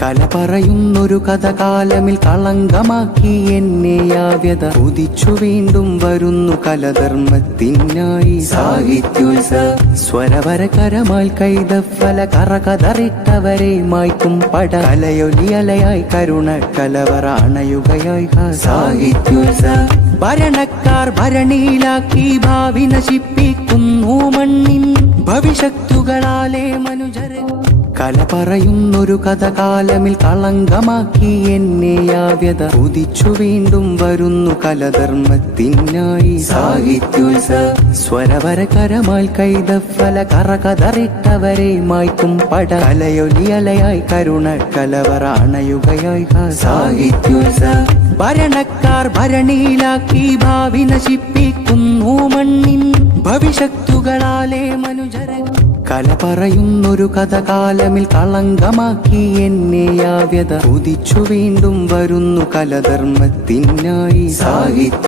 കല പറയുന്നൊരു കഥകാലമിൽ കളങ്കമാക്കി എന്നെ യാവ്യത ഉദിച്ചു വീണ്ടും വരുന്നു കലധർമ്മത്തിനായി സാഹിത്യോത്സവ സ്വരവരകരമായി കൈതഫല കറകതറിട്ടവരെ മായ്ക്കും പട കലയൊലിയലയായി കരുണ കലവറ അണയുകയായി സാഹിത്യോത്സവ ഭരണക്കാർ ഭരണിയിലാക്കി ഭാവി നശിപ്പിക്കുന്നു മണ്ണിൻ ഭവിഷ്യത്തുകളാലേ മനുജരെ കല പറയുന്നൊരു കഥകാലമിൽ കളങ്കമാക്കി എന്നെ യാവ്യത ഉദിച്ചു വീണ്ടും വരുന്നു കലധർമ്മത്തിനായി സാഹിത്യോത്സവ സ്വരവരകരമായി കൈതഫല കറകതറിട്ടവരെ മായ്ക്കും പട കലയൊലിയലയായി കരുണ കലവറ അണയുകയായി സാഹിത്യോത്സവ ഭരണക്കാർ ഭരണിയിലാക്കി ഭാവി നശിപ്പിക്കുന്നു മണ്ണിൻ ഭവിഷ്യത്തുകളാലേ മനുജരെ കല പറയുന്നൊരു കഥകാലമിൽ കളങ്കമാക്കി എന്നെ യാവ്യത ഉദിച്ചു വീണ്ടും വരുന്നു കലധർമ്മത്തിനായി സാഹിത്യ